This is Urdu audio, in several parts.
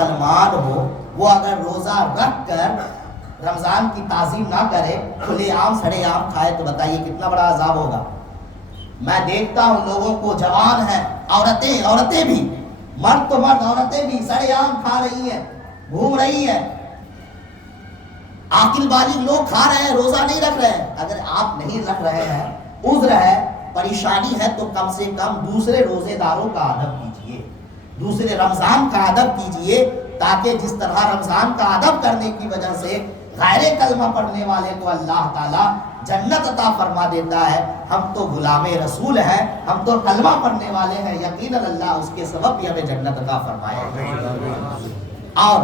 مسلمان ہو وہ اگر روزہ رکھ کر رمضان کی تعظیم نہ کرے، کھلے عام سڑے عام کھائے، تو بتائیے کتنا بڑا عذاب ہوگا۔ میں دیکھتا ہوں لوگوں کو، جوان ہیں، عورتیں بھی، مرد تو مرد، عورتیں بھی سڑے عام کھا رہی ہیں، گھوم رہی ہیں، عاقل بالغ لوگ کھا رہے ہیں، روزہ نہیں رکھ رہے ہیں۔ اگر آپ نہیں رکھ رہے ہیں، عذر ہے، پریشانی ہے، تو کم سے کم دوسرے روزے داروں کا ادب کیجئے، دوسرے رمضان کا ادب کیجئے، تاکہ جس طرح رمضان کا ادب کرنے کی وجہ سے غیر کلمہ پڑھنے والے کو اللہ تعالیٰ جنت عطا فرما دیتا ہے، ہم تو غلام رسول ہیں، ہم تو کلمہ پڑھنے والے ہیں، یقیناً اللہ اس کے سبب بھی ہمیں جنت عطا فرمائے۔ اور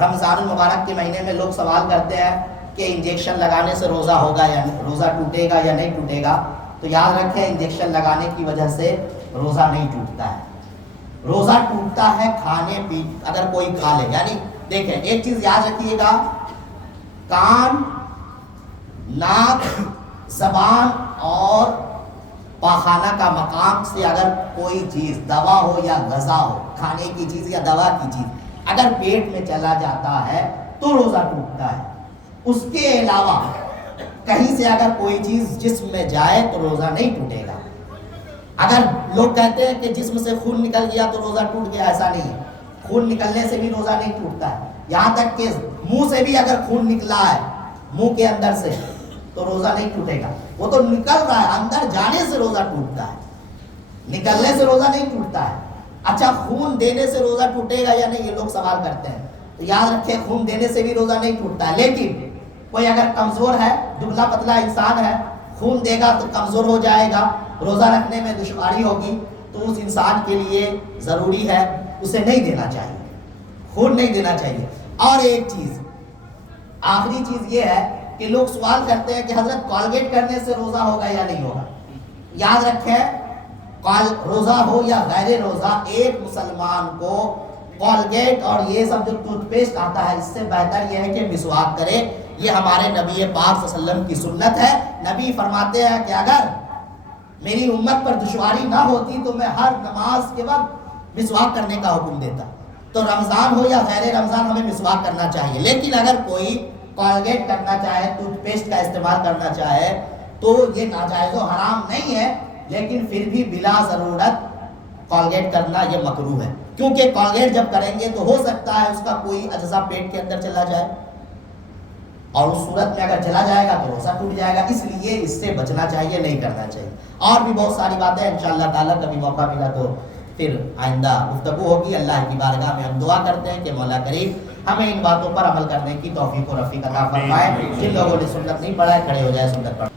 رمضان المبارک کے مہینے میں لوگ سوال کرتے ہیں کہ انجیکشن لگانے سے روزہ ہوگا یا روزہ ٹوٹے گا یا نہیں ٹوٹے گا، تو یاد رکھیں انجیکشن لگانے کی وجہ سے روزہ نہیں ٹوٹتا ہے۔ روزہ ٹوٹتا ہے کھانے پی اگر کوئی کھا لے، یعنی دیکھیں ایک چیز یاد رکھیے گا، کان، ناک، زبان اور پاخانہ کا مقام سے اگر کوئی چیز دوا ہو یا غذا ہو، کھانے کی چیز یا دوا کی چیز اگر پیٹ میں چلا جاتا ہے تو روزہ ٹوٹتا ہے۔ اس کے علاوہ کہیں سے اگر کوئی چیز جسم میں جائے تو روزہ نہیں ٹوٹے گا۔ اگر لوگ کہتے ہیں کہ جسم سے خون نکل گیا تو روزہ ٹوٹ گیا، ایسا نہیں ہے، خون نکلنے سے بھی روزہ نہیں ٹوٹتا ہے۔ یہاں تک کہ منہ سے بھی اگر خون نکلا ہے منہ کے اندر سے تو روزہ نہیں ٹوٹے گا، وہ تو نکل رہا ہے، اندر جانے سے روزہ ٹوٹتا ہے، نکلنے سے روزہ نہیں ٹوٹتا ہے۔ اچھا خون دینے سے روزہ ٹوٹے گا یا نہیں، یہ لوگ سوال کرتے ہیں، تو یاد رکھیں خون دینے سے بھی روزہ نہیں ٹوٹتا ہے، لیکن کوئی اگر کمزور ہے، دبلا پتلا انسان ہے، خون دے گا تو کمزور ہو جائے گا، روزہ رکھنے میں دشواری ہوگی، تو اس انسان کے لیے ضروری ہے اسے نہیں دینا چاہیے، خون نہیں دینا چاہیے۔ اور ایک چیز، آخری چیز یہ ہے کہ لوگ سوال کرتے ہیں کہ حضرت کالگیٹ کرنے سے روزہ ہوگا یا نہیں ہوگا۔ یاد رکھیں روزہ ہو یا غیر روزہ، ایک مسلمان کو کالگیٹ اور یہ سب جو ٹوتھ پیسٹ آتا ہے اس سے بہتر یہ ہے کہ مسواک کرے۔ یہ ہمارے نبی پاک صلی اللہ علیہ وسلم کی سنت ہے۔ نبی فرماتے ہیں کہ اگر میری امت پر دشواری نہ ہوتی تو میں ہر نماز کے وقت مسواک کرنے کا حکم دیتا۔ تو رمضان ہو یا غیر رمضان ہمیں مسواک کرنا چاہیے، لیکن اگر کوئی کالگیٹ کرنا چاہے، ٹوتھ پیسٹ کا استعمال کرنا چاہے تو یہ ناجائز و حرام نہیں ہے، لیکن پھر بھی بلا ضرورت کالگیٹ کرنا یہ مکروہ ہے، کیونکہ کالگیٹ جب کریں گے تو ہو سکتا ہے اس کا کوئی اجزا پیٹ کے اندر چلا جائے، اور اس صورت میں اگر چلا جائے گا تو روزہ ٹوٹ جائے گا، اس لیے اس سے بچنا چاہیے، نہیں کرنا چاہیے۔ اور بھی بہت ساری باتیں انشاءاللہ تعالیٰ کبھی موقع ملا تو پھر آئندہ گفتگو ہوگی۔ اللہ کی بارگاہ میں ہم دعا کرتے ہیں کہ مولا کریم ہمیں ان باتوں پر عمل کرنے کی توفیق و رفیق عطا فرمائے۔ جن لوگوں نے سنت نہیں پڑھا ہے کھڑے ہو جائے سنت پڑھ۔